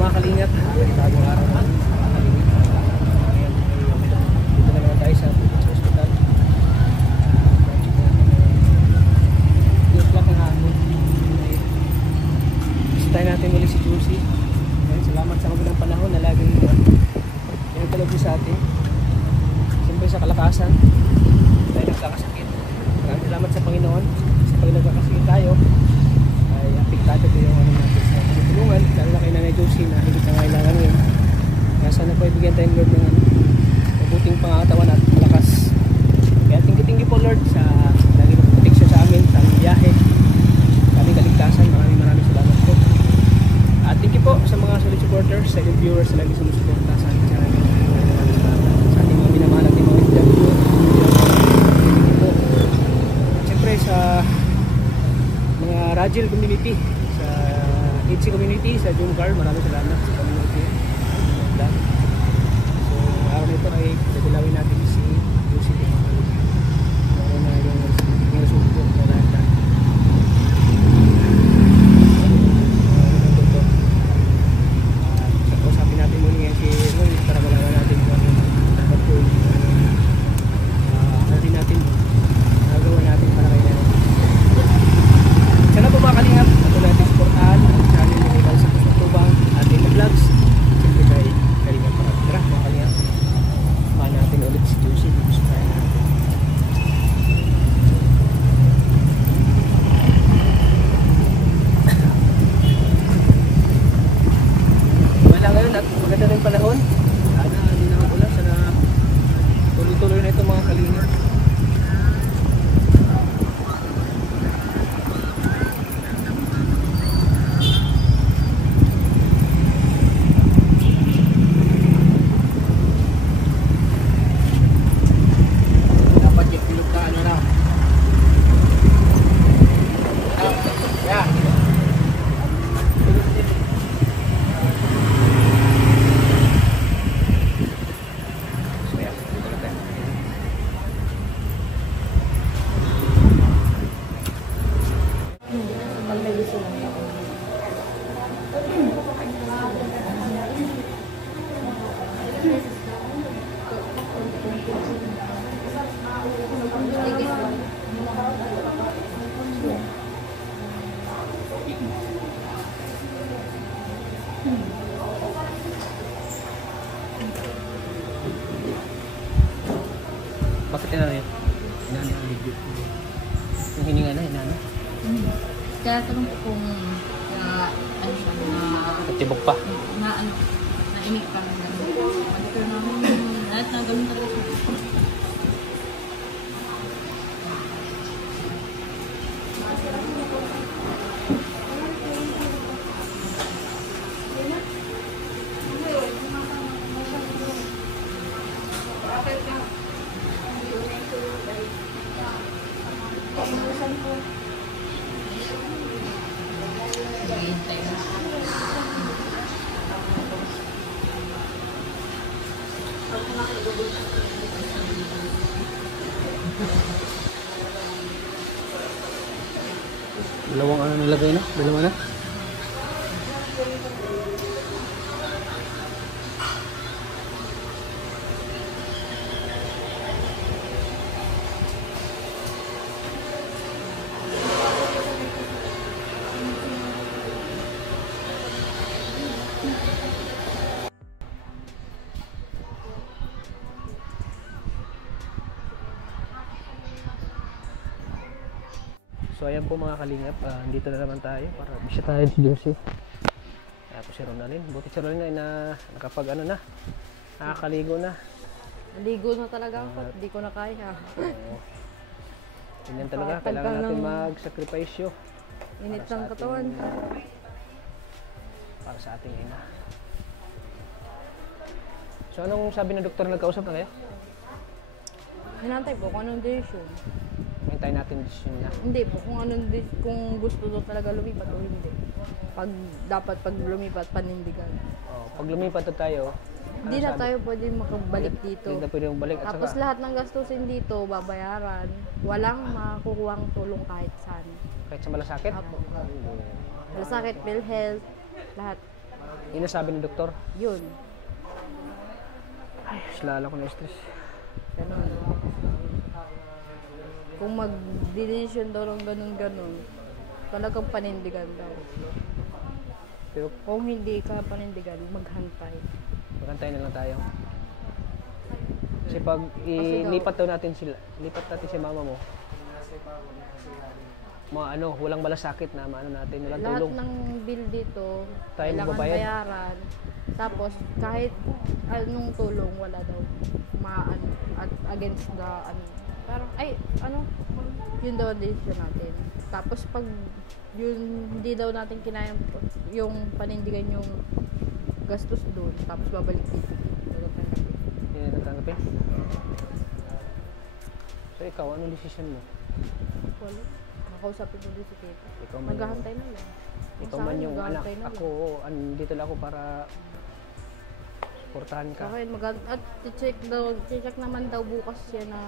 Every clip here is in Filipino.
mga kalingap, bagong araw na mga kalingap. Ngayon, dito na naman tayo sa hospital. Yung clock ng hapon. Bisitahin natin muli si Juicy. Salamat sa magandang panahon na laging pinagkalog sa atin. Siyempre sa kalakasan tayo nagkakasakit. Maraming salamat sa Panginoon sa pag nagkakasakit tayo ay apektado ko yung ano natin sa tulungan, lalo na kay Nanay Josie na higit na kailangan ngayon. Kaya sana po ibigyan tayo Lord ng mabuting pangatawan at malakas. Kaya tinggi po Lord sa lagi ng protection sa amin sa aming biyahe, sa aming kaligtasan. Maraming salamat po. At thank you po sa mga solid supporters, silent viewers na lagi sumusuporta sa ating channel. Sa ating mga minamahal at mga FW. Siyempre sa mga Rajil community, sa HC community, sa Jungkar, maraming salamat sa community. So, araw na ito ay dadalawin natin si Juicy Di Mahal. Ano na yung resulto sa lahat. Usapin natin muna ngayon si Roy para malaman natin kung ano dapat po ano din natin nagawa natin para kay Nanay. Sana po mga kalingap, ito natin supportahan ang channel ng Ibal sa Tubang ating vlogs. Siyempre kay Kalingap para tira mga kalingap. Samahan natin ulit si Juicy dito sa kaya natin. Wala ngayon at maganda na yung panahon. Sana hindi na magulan. Sana tuloy-tuloy na ito mga kalingap. Bakit inano yun? Inano ang ligid? Yung hininga na, inano? Kaya tanong ko kung ano siya na... Natibok pa? Na ano, naimik pa. Monitor namin lahat na gawin talaga siya. Dalawang ano nilagay na? Dalawa na? So ayan po mga kalingap, dito na naman tayo para bisitahin si Juicy. Ayan po si Ronalyn. Buti si Ronalyn ay nakapag ano na, nakakaligo na. Naligo na talaga ako, hindi ko na kaya. Ganyan talaga, kailangan natin magsakripisyo. Init ng katawan. Para sa ating ina. So anong sabi ng doktor, nagkausap na kayo? Hinantay po kung anong decision. Hintayin natin decision niya. Hindi po, kung gusto daw talaga lumipat o hindi. Dapat pag lumipat, panindigan. Pag lumipat na tayo, hindi na tayo pwede makabalik dito. Hindi na pwede makabalik. Tapos lahat ng gastusin dito, babayaran. Walang makukuhang tulong kahit saan. Kahit sa malasakit? Apo. Malasakit, PhilHealth, lahat. Yun ang sabi ng doktor. Yun. Ay, lala ko na stress. Ganun. Kung mag-decision daw ng ganun-ganun, talagang panindigan daw. Pero Kung hindi ka panindigan, maghantay. magantay na lang tayo. Kasi pag Kasi daw- lipat natin si mama mo, walang malasakit na maano natin, walang Lahat tulong. ng bill dito, Tayo kailangan magbabayad. bayaran. Tapos, kahit anong tulong, wala daw at against the, parang, yun daw ang decision natin. Tapos, pag yun, hindi daw natin kinaya yung panindigan yung gastos doon, tapos babalik dito. Hindi na tatanggapin. So ikaw, anong decision mo? Wala. Kakausapin mo din si Tita. Ikaw man yung- Maghahantay na lang. Ikaw Sa man akin, yung anak. maghahantay na lang. Ako, dito lang ako para suportahan ka. Sa akin, at check naman daw bukas siya ng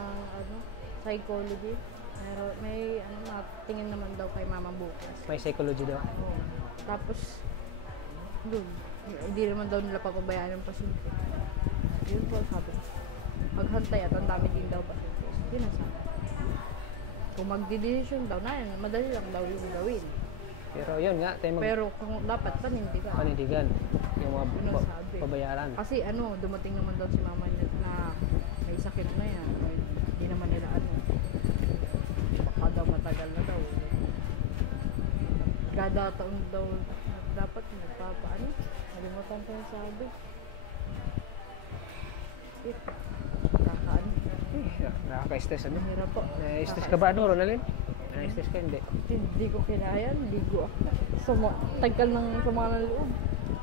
psychology. May tingin naman daw kay mama bukas. May psychology daw. Oo. Tapos, dun, hindi naman daw nila papabayaan ng pasyente. Yun po, sabi ko. Maghantay at ang dami din daw pasyente. Yun ang sabi. Kung magdi-decision daw na yan, madali lang daw yung gawin. Pero yun nga, tayo Pero kung dapat panindigan. panindigan. Yung mga Yun ang sabi. pabayaran. Kasi dumating naman daw si mama niya na may sakit na yan. Hindi naman nila baka daw matagal na daw. Kada taon daw dapat nagpapaano. Nalimutan ko yung sabi. Kakaano. Nakaka-stress ano? Mahirap po. Na-stress ka ba Ronalyn? Na-stress ka hindi? Hindi ko kinaya. Ligo ako. Tagal ng sama ng loob.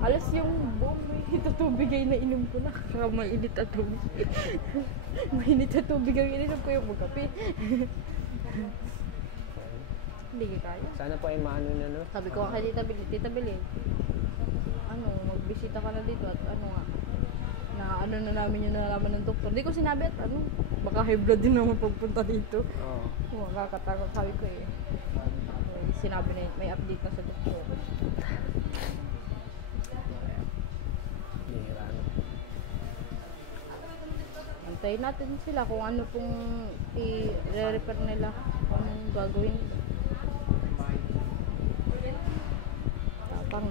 Alas yung buong mainit at tubig ay nainom ko na. Kaya mainit at tubig. Mainit at tubig ang ininom ko yung magkape. Hindi ko kaya. Sana po ay maano na no? Sabi ko kay Tita Bili, magbisita ka na dito at na namin yung nalaman ng doktor. Hindi ko sinabi at baka high blood din naman pagpunta dito. Oo. Makakatakot sabi ko eh. Sinabi na may update na sa doktor. Bihira no? Antayin natin sila kung ano pong i-refer nila. Kung anong gagawin nila. Tapang.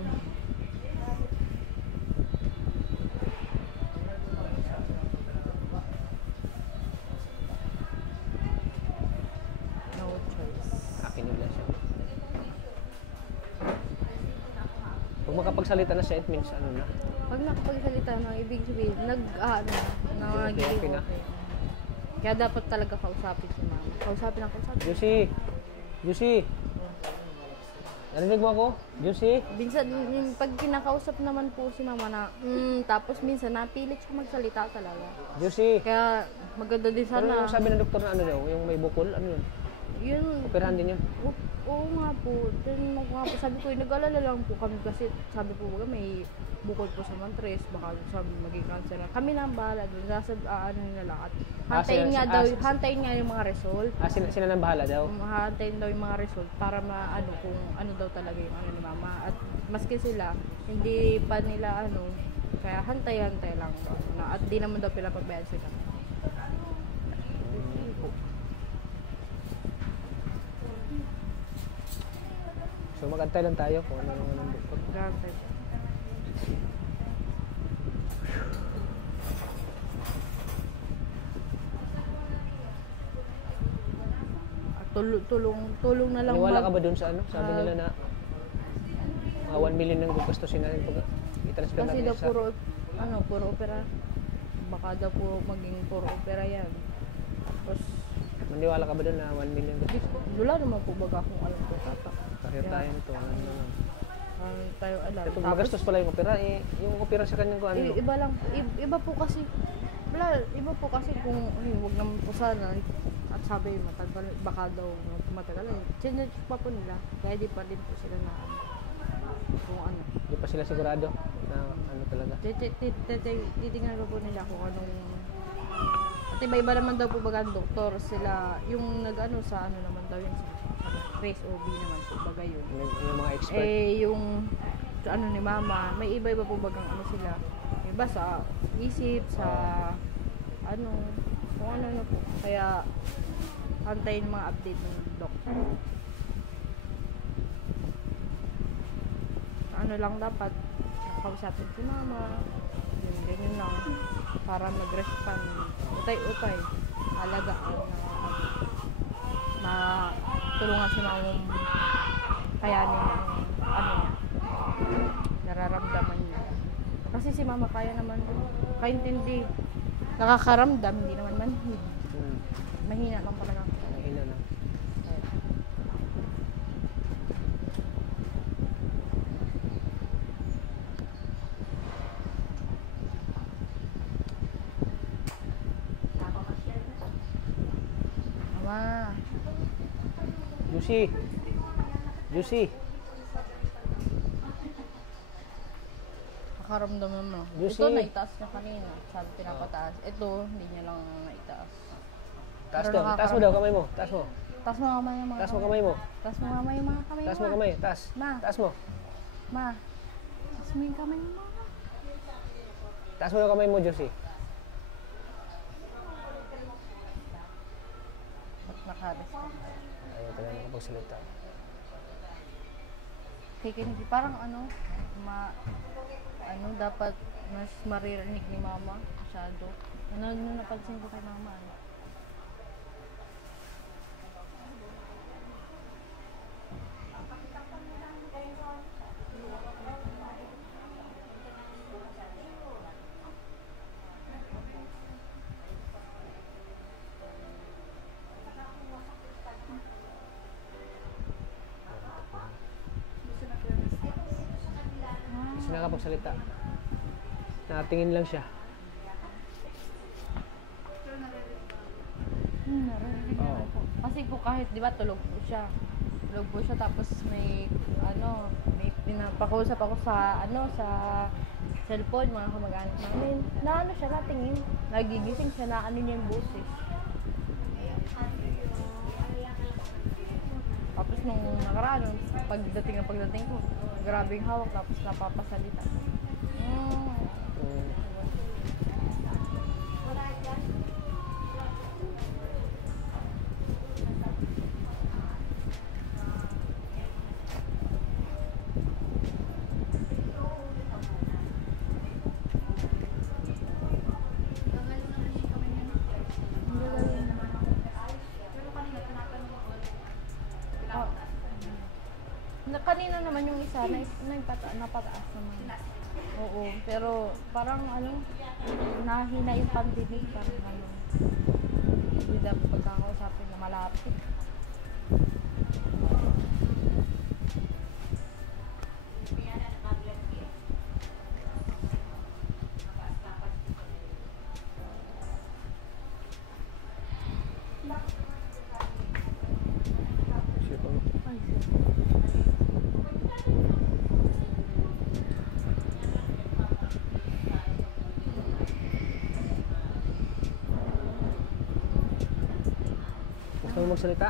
No choice. Akinig lang siya. Pag makapagsalita na siya, it means ano na? Pag nakapagsalita ng ibig sabihin, nagiging Okay na. okay. Kaya dapat talaga kausapin si mama. Kausapin. Juicy! Narinig mo ako? Juicy? Minsan, pag kinakausap naman po si mama na, tapos minsan napilit siya magsalita talaga. Juicy! Kaya maganda din Ano sana. yung sabi ng doktor na ano daw? Yung may bukol? Ano yun? Yun, Operahan din yun? oo nga po. Tinanong ko nga po, sabi ko, nag-alala lang po kami kasi sabi po may bukol po sa mantres, baka sabi maging cancer na. Kami na ang bahala doon. Nasa nila lahat. Hantayin nga yung mga result. Sila nang bahala daw? Hantayin daw yung mga result para maano kung ano daw talaga yung ni mama. At maski sila, hindi pa nila kaya hantay-hantay lang. At di naman daw pinapabayaan sila. So mag-antay lang tayo kung ano ng doktor. Granted. Tulong na lang. Niwala ka ba dun sa ano? Sabi nila na mga 1 million ang gugustusin natin pag i-transfer Kasi natin daw sa... puro opera. Baka daw maging puro opera yan. Tapos, Maniwala ka ba dun na 1 million gusto? wala naman po baga kung alam ko tata. Kahit tayo nito. Ano naman. Tayo alam. Ito, magastos pala yung opera. Yung opera sa kanyang kung ano. Iba lang, iba po kasi, kung, wag naman po sana, at sabi, matagal, baka daw, matagal, chinecheck pa po nila, kaya di pa din po sila na, kung ano. Hindi pa sila sigurado na ano talaga. Titingnan po nila kung anong, at iba-iba naman daw po baga ang doktor, sila, yung sa naman daw yun, sa Trace OB naman po baga yun. Yung mga expert. Yung sa ano ni mama, may iba-iba po bagang ano sila. Iba sa isip, sa ano, kung ano po. Kaya, antayin mga update ng doktor. Ano lang dapat, kausapin si mama, yun, ganyan lang. Para mag-respond. Utay-utay. Alagaan na matulungan si mama kayanin ang ano niya, nararamdaman niya. Kasi si mama kaya naman, kaintindi, nakakaramdam, hindi naman manhid. Mahina lang talaga. Mahina lang. Mama. Juicy. Nakaramdaman mo. Juicy. Ito, naitaas niya kanina. Sabi pinapataas. Ito, hindi niya lang naitaas. Taas Pero daw. Taas mo daw kamay mo. Taas mo. Taas mo kamay yung mga Taas mo kamay mo. Taas mo kamay yung mga kamay Taas mo kamay. Taas. Ma. Taas mo. Ma. Taas mo yung kamay mo, ma. Taas mo yung kamay mo, Juicy. Ba't naka-respond? Ayaw ka na nakapagsalita. Kikinig. Parang ano, dapat mas maririnig ni mama masyado. Ano napansin ko kay mama, ano? Kasi nakapagsalita. Nakatingin lang siya. Narinig Oo. po. Kasi po kahit, di ba, tulog po siya. Tulog po siya, tapos may pinapakausap ako sa, sa cellphone, mga kamag-anak namin. Na ano siya, natingin. Nagigising siya, na ano niya yung boses. Tapos nung nakaraan, pagdating ko, grabing hawak, tapos napapasalita. Kanina naman yung isa, napataas naman. Oo, pero parang nahina yung pandinig, parang hindi dapat pagkakausapin na malapit. Gusto mo magsalita?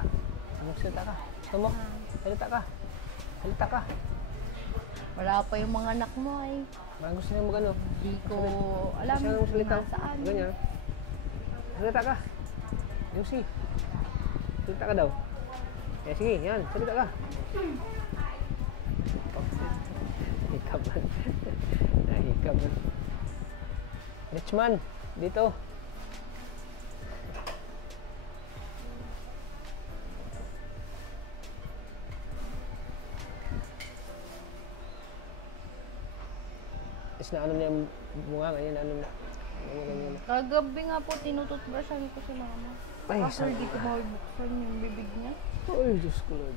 Magsalita ka. Gusto mo? Salita ka. Salita ka. Wala pa yung mga anak mo ay. Parang gusto niya mag-ano. Hindi ko alam Gusto niya magsalita. nasaan. Ganyan. Salita ka. Juicy. Salita ka daw. Eh, sige, yan. Salita ka. Hikap man. Nahikap man. Richman, dito. Is na ano niya bunga ganyan ano na. Ganyan. Kagabi nga po, tinututbrushan ko si mama. Ay, After di ko mabuksan yung bibig niya. Ay, Diyos ko Lord.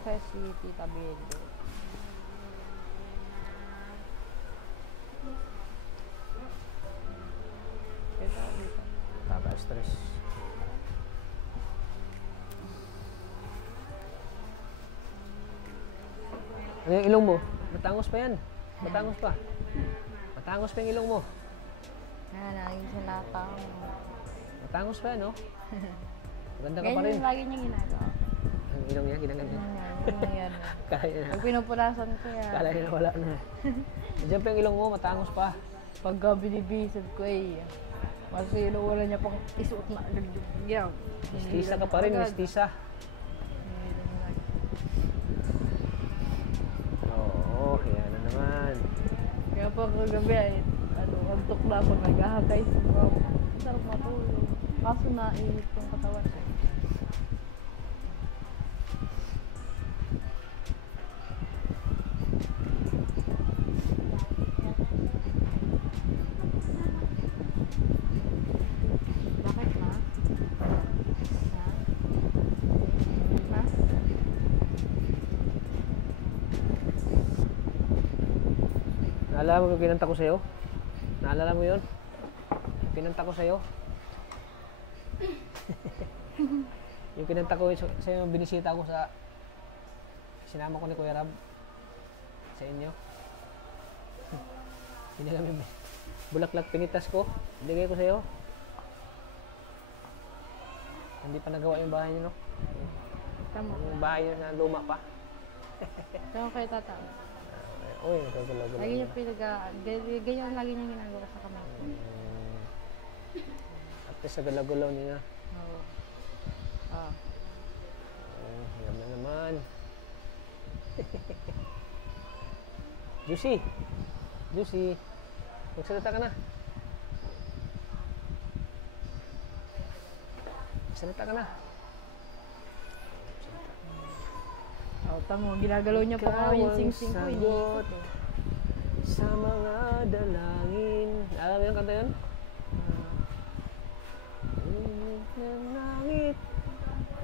Kaya si Tita Bede. Kaya dito. Kaka-stress. Ano yung ilong mo? Matangos pa yan. Matangos pa. Matangos pa yung ilong mo. Naging sinatang. Matangos pa no? Maganda ka pa Ganyan rin. yung lagi niyang ginagawa. Ang ilong niya, ginaganyan. Ganyan. Kaya na. Pag pinupulasan ko yan. Kala niya na wala na. Diyan pa yung ilong mo, matangos pa. Pagka binibisag ko kasi inuuna niya pang isuot na yan. Mistisa ka pa rin, mistisa. Oo, kaya na naman. Kaya po kagabi antok na ako, naghahakay sa bawang. Sarap matulog. Kaso nainit yung katawan ko. Bakit ma? Ma? Naalala mo yung kinanta ko sa'yo? Naalala mo yun? Kinanta ko sa'yo? Yung kinanta ko sa'yo, binisita ko sa... Sinama ko ni Kuya Rab. Sa inyo. Hindi kami... Bulaklak pinitas ko. Bigay ko sa'yo. Hindi pa nagawa yung bahay niyo, no? Tama. Yung bahay niyo na luma pa. Tama kayo tata. Uy, nagagalaw-galaw. Lagi niya ganyan lagi niya ginagawa sa kamay ko. At least sa galaw-galaw niya. Oo. Hirap na naman. Juicy! Juicy! Magsalita ka na. Magsalita ka na. Tama, ginagalaw niya pa Ikaw yung ang sing-sing ko. sagot Iniikot sa mga dalangin. Alam mo yung kanta yun? Ng langit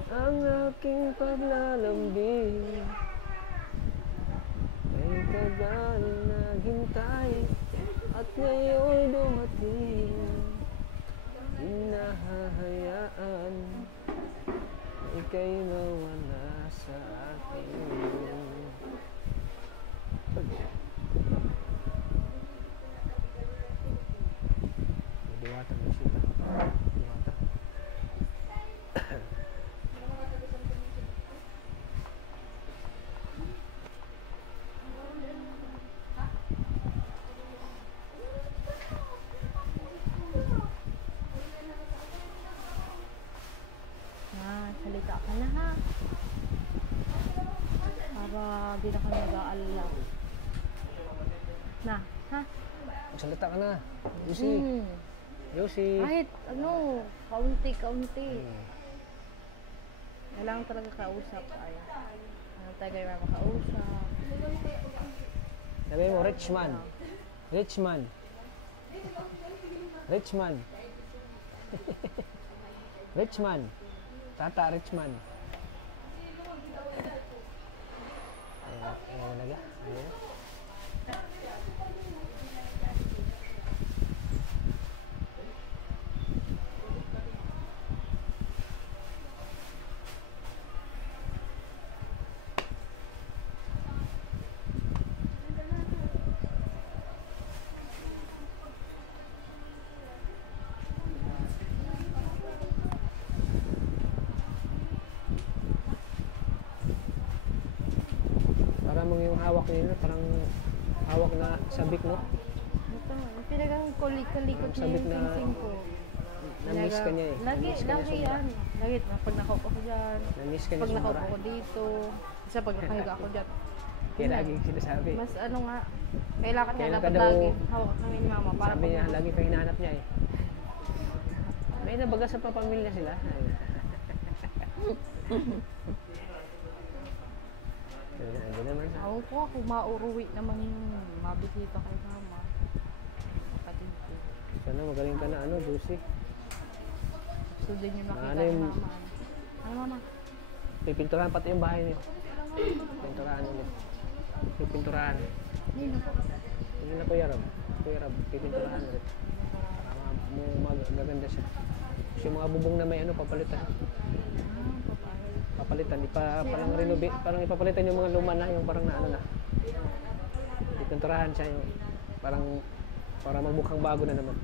ang aking paglalambing. May tagal naghintay at ngayon dumating. Hinahahayaan na ika'y mawala sa akin. Diwata mo siya. Diwata. Salita ka na ha. Para di na kami nag-aalala. Na, ha? Magsalita ka na. Yusi. Yusi. Kahit kaunti-kaunti. Kailangan talaga kausap. Tayo makausap. Sabi mo, rich man. Rich man. Rich man. Rich man. Tata, rich man. Ayan talaga. Ayan. Parang yung hawak nila, parang hawak na sabik, no? Ito, pinagang kalikot niya yung Sabik na- sing-sing ko. Na-miss ka niya eh. Lagi, Na-miss ka niya lagi sobra. yan. Lagi, pag nakaupo ko dyan. Na-miss ka niya Pag sobra. nakaupo ko dito. Isa pag nakahiga ako dyan. Kaya lagi sinasabi. Mas ano nga, kailangan niya Kailan dapat ka daw- lagi hawak kami ni mama. Para Sabi niya, pag- lagi ka hinahanap niya eh. May nabaga sa papamilya sila. Hindi naman sa... Ako po, kung mauruwi naman yung mabisita kay mama. Kapatid ko. Sana magaling ka na, Juicy. So din yung makita Ano ni yung- mama. Ano mama? Pipinturahan pati yung bahay niyo. Pinturahan ulit. Pipinturahan. Nino po. Hindi na Kuya Rob. Kuya Rob, pipinturahan ulit. Para magaganda siya. Kasi yung mga bubong na may papalitan. Papalitan, parang renovate, parang ipapalitan yung mga luma na, yung parang na. Pipinturahan siya yung parang para magmukhang bago na naman.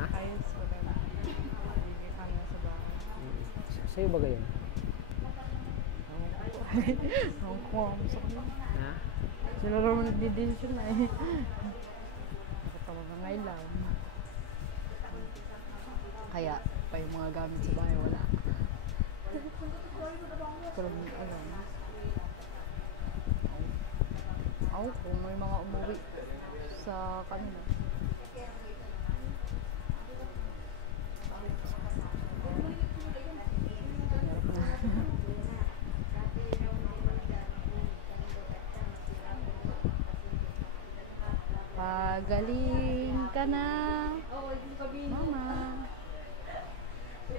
Ha? Ayos, wala na. Hindi ka na sa bahay. Sa'yo ba gayon? Ang kumamsak mo. Ha? Sila naman nagdidesisyon na eh. Nakatawa na ngayon lang. Kaya, pa yung mga gamit sa bahay, wala. Pero, alam. Ako, kung may mga umuwi sa kanila. Pagaling ka na, mama.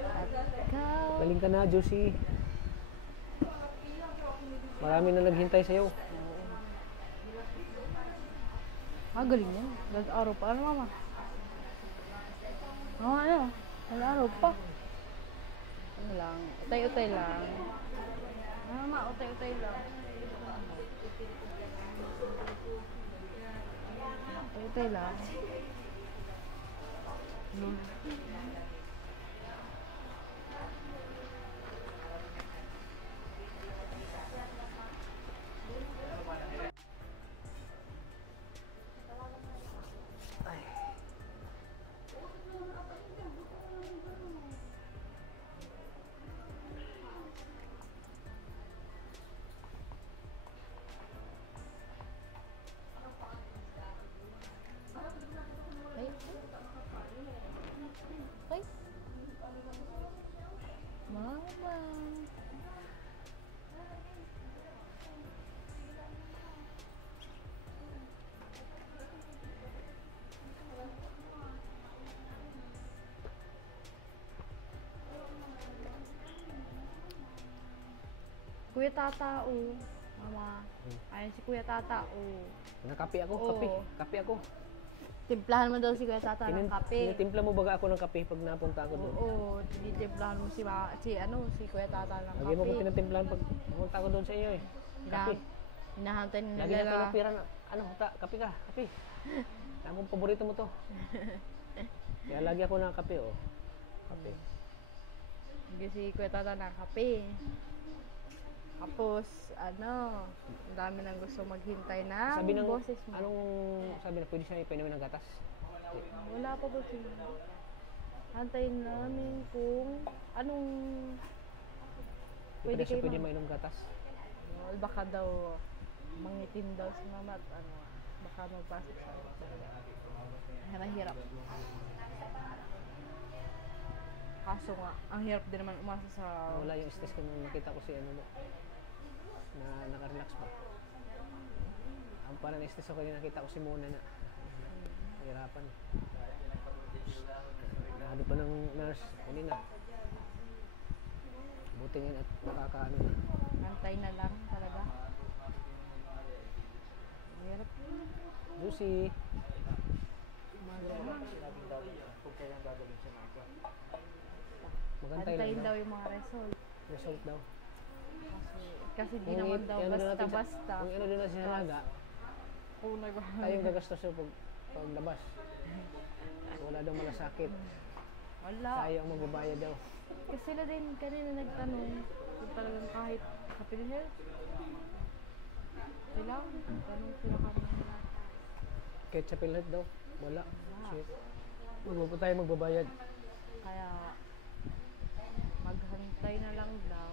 At ikaw. Galing ka na, Josie. Marami na naghintay sa'yo. Galing yan. Araw pa. Ano, mama? Ano? Araw pa. Ano lang? Utay-utay lang. Mama, utay-utay lang. Utay-utay lang. Ay. Mama. Kuya Tata, oh. Mama. Ayan si Kuya Tata, oh. Nakape ako, Oo. kape. Kape ako. Timplahan mo daw si Kuya Tata ng kape. Tinitimpla mo baga ako ng kape pag napunta ako doon? Oo, tinitimplahan mo si Kuya Tata ng Lagi mo ko kape. tinatimplahan pag pumunta ako doon sa iyo eh. Kape. Hinahantay nila. Lagi na pinupira na, kape ka, kape. Ang paborito mo to. Kaya lagi ako ng kape, oh. Kape. Hindi si Kuya Tata ng kape. Tapos, ang dami nang gusto maghintay na Sabi ng, boses mo. anong sabi na, pwede siya ipainumin ng gatas? Wala pa ba sila? Antayin namin kung anong Pwede siya kayo pwede ma- mainom gatas? Baka daw mangitim daw si mama at baka magpasok sa ay mahirap. Kaso nga, ang hirap din naman umasa sa Wala yung stress kung nakita ko si na naka-relax pa. Ang parang na-stress ako yung nakita ko si Mona na nahirapan. Ano pa ng nurse kanina. Buti nga at nakakaano na. antay na lang talaga. Hirap. Lucy. Magantay lang Antayin daw. daw yung mga Result daw. kasi di naman daw basta-basta. Kung ano doon na sinalaga, Kung tayo yung gagastos yung paglabas. Wala daw malasakit. wala. Tayo ang magbabayad daw. Kasi sila din kanina nagtanong kung talagang kahit kapil health. Sila, tanong sila kanina. Kahit sa PhilHealth daw, wala. Shit. Huwag pa tayo magbabayad. Kaya maghantay na lang daw.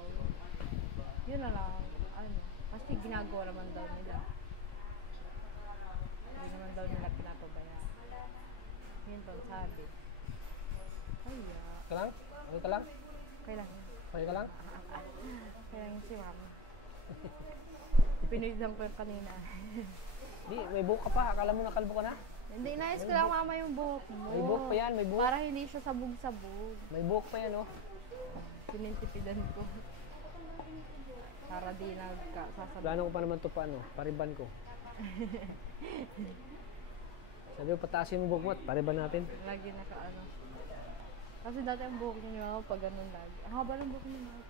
Yun na lang. Kasi ginagawa naman daw nila. Hindi naman daw nila pinapabayaan. Yun to sabi. Kaya. Ka lang? Okay ka lang? Kailangan. Okay ka lang? Kailangan si mama. Pinoy lang ko yung kanina. Di, may buhok ka pa. Akala mo nakalbo ka na? Hindi, nais ko lang mama yung buhok mo. May buhok pa yan, may buhok. Para hindi siya sabog-sabog. May buhok pa yan, oh. Sinintipidan ko. Para di nagkasasabog. Plano ko pa naman ito pa, pariban ko. Sabi ko, pataasin mo buhok mo at pariban natin. Lagi naka. Kasi dati ang buhok niyo pag ganun lagi. Ang haba ng buhok niyo mga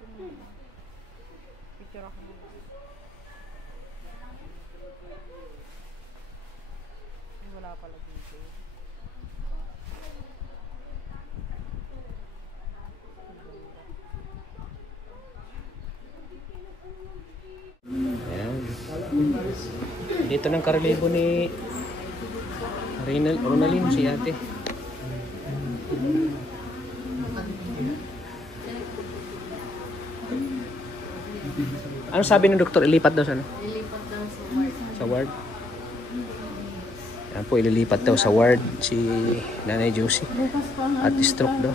picture ako mo. Ay, wala pala dito. Dito ng karelibo ni Ronaldin, si ate. Ano sabi ng doktor? Ilipat daw sa ano? Ilipat daw sa ward. Sa ward? Yan po, ililipat daw sa ward si Nanay Josie. At stroke daw.